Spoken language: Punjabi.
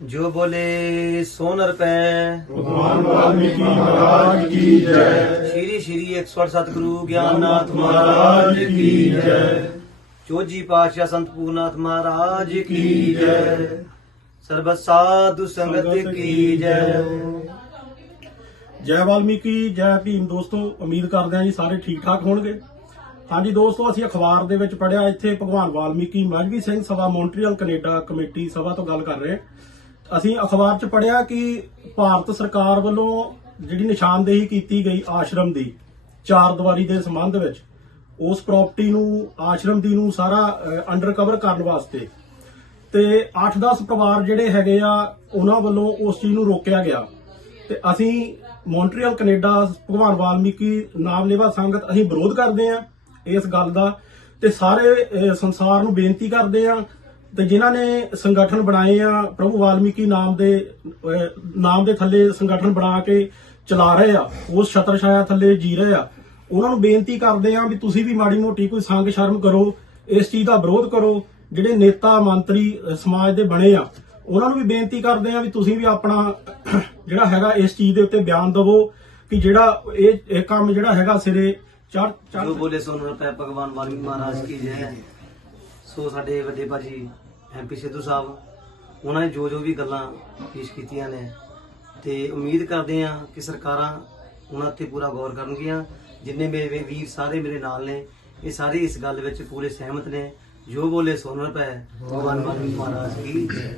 ਜੋ ਬੋਲੇ ਸੋਨ ਰੁਪਏ ਭਗਵਾਨ ਵਾਲਮੀਕੀ ਮਹਾਰਾਜ ਕੀ ਜੈ। ਸ਼੍ਰੀ ਸ਼੍ਰੀ 108 ਸਤਿਗੁਰੂ ਗਿਆਨਨਾਥ ਮਹਾਰਾਜ ਕੀ ਜੈ। ਚੋਜੀ ਪਾਤਸ਼ਾਹ ਸੰਤ ਪੂਰਨਾਥ ਮਹਾਰਾਜ ਕੀ ਜੈ। ਸਰਬ ਸਾਧੂ ਸੰਗਤ ਕੀ ਜੈ। ਜੈ ਵਾਲਮੀਕੀ ਜੈ ਭੀਮ ਦੋਸਤੋ ਉਮੀਦ ਕਰਦੇ ਹਾਂ ਜੀ ਸਾਰੇ ਠੀਕ ਠਾਕ ਹੋਣਗੇ। ਹਾਂਜੀ ਦੋਸਤੋ ਅਸੀਂ ਅਖਬਾਰ ਦੇ ਵਿੱਚ ਪੜਿਆ ਇੱਥੇ ਭਗਵਾਨ ਵਾਲਮੀਕੀ ਮਜਬੀ ਸਿੰਘ ਸਭਾ ਮੌਂਟਰੀਅਲ ਕੈਨੇਡਾ ਕਮੇਟੀ ਸਭਾ ਤੋਂ ਗੱਲ ਕਰ ਰਹੇ ਹਾਂ। ਅਸੀਂ ਅਖਬਾਰ 'ਚ ਪੜਿਆ ਕਿ ਭਾਰਤ ਸਰਕਾਰ ਵੱਲੋਂ ਜਿਹੜੀ ਨਿਸ਼ਾਨਦੇਹੀ ਕੀਤੀ ਗਈ ਆਸ਼ਰਮ ਦੀ, ਚਾਰ ਦੀਵਾਰੀ ਦੇ ਸੰਬੰਧ ਵਿੱਚ, ਉਸ ਪ੍ਰਾਪਰਟੀ ਨੂੰ, ਆਸ਼ਰਮ ਦੀ ਨੂੰ ਸਾਰਾ ਅੰਡਰ ਕਵਰ ਕਰਨ ਵਾਸਤੇ। ਤੇ 8-10 ਪਰਿਵਾਰ ਜਿਹੜੇ ਹੈਗੇ ਆ, ਉਹਨਾਂ ਵੱਲੋਂ ਉਸ ਚੀਜ਼ ਨੂੰ ਰੋਕਿਆ ਗਿਆ। ਤੇ ਅਸੀਂ ਮੌਂਟਰੀਅਲ, ਕੈਨੇਡਾ, ਭਗਵਾਨ ਵਾਲਮੀਕੀ ਨਾਮਲੇਵਾ ਸੰਗਤ, ਅਸੀਂ ਵਿਰੋਧ ਕਰਦੇ ਆ ਇਸ ਗੱਲ ਦਾ। ਤੇ ਸਾਰੇ ਸੰਸਾਰ ਨੂੰ ਬੇਨਤੀ ਕਰਦੇ ਆ ਤੇ ਜਿਨ੍ਹਾਂ ਨੇ ਸੰਗਠਨ ਬਣਾਏ ਆ, ਪ੍ਰਭੂ ਵਾਲਮੀਕੀ ਨਾਮ ਦੇ ਨਾਮ ਦੇ ਥੱਲੇ ਸੰਗਠਨ ਬਣਾ ਕੇ ਚਲਾ ਰਹੇ ਆ ਉਸ ਛਤਰ ਛਾਇਆ ਥੱਲੇ ਜੀ ਰਹੇ ਆ। ਉਹਨਾਂ ਨੂੰ ਬੇਨਤੀ ਕਰਦੇ ਆ ਵੀ ਤੁਸੀਂ ਵੀ ਮਾੜੀ ਮੋਟੀ ਕੋਈ ਸੰਗ ਸ਼ਰਮ ਕਰੋ, ਇਸ ਚੀਜ਼ ਦਾ ਵਿਰੋਧ ਕਰੋ, ਜਿਹੜੇ ਨੇਤਾ, ਮੰਤਰੀ ਸਮਾਜ ਦੇ ਬਣੇ ਆ। ਉਹਨਾਂ ਨੂੰ ਵੀ ਬੇਨਤੀ ਕਰਦੇ ਆ ਵੀ ਤੁਸੀਂ ਵੀ ਆਪਣਾ ਜਿਹੜਾ ਹੈਗਾ ਇਸ ਚੀਜ਼ ਦੇ ਉੱਤੇ ਬਿਆਨ ਦਵੋ ਕਿ ਜਿਹੜਾ ਇਹ ਇਹ ਕੰਮ ਜਿਹੜਾ ਹੈਗਾ ਸਿਰੇ ਚੜ ਚੜ ਜੋ ਬੋਲੇ ਸੋਨ ਰੁਪਏ ਭਗਵਾਨ ਵਾਲਮੀਕ ਮਹਾਰਾਜ ਕੀ ਜੈ। ਸੋ ਸਾਡੇ ਵੱਡੇ ਭਾਜੀ ਐਮਪੀ ਸਿੱਧੂ ਸਾਹਿਬ, ਉਹਨਾਂ ਨੇ ਜੋ ਜੋ ਵੀ ਗੱਲਾਂ ਪੇਸ਼ ਕੀਤੀਆਂ ਨੇ ਤੇ ਉਮੀਦ ਕਰਦੇ ਆ ਕਿ ਸਰਕਾਰਾਂ ਉਹਨਾਂ ਤੇ ਪੂਰਾ ਗੌਰ ਕਰਨਗੀਆਂ। ਜਿੰਨੇ ਮੇਰੇ ਵੀਰ ਸਾਰੇ ਮੇਰੇ ਨਾਲ ਨੇ, ਇਹ ਸਾਰੇ ਇਸ ਗੱਲ ਵਿੱਚ ਪੂਰੇ ਸਹਿਮਤ ਨੇ। ਜੋ ਬੋਲੇ ਸੋਨਰ ਪੈ ਭਗਵਾਨ ਵਾਲਮੀਕ ਮਹਾਰਾਜ ਕੀ। ਜੈ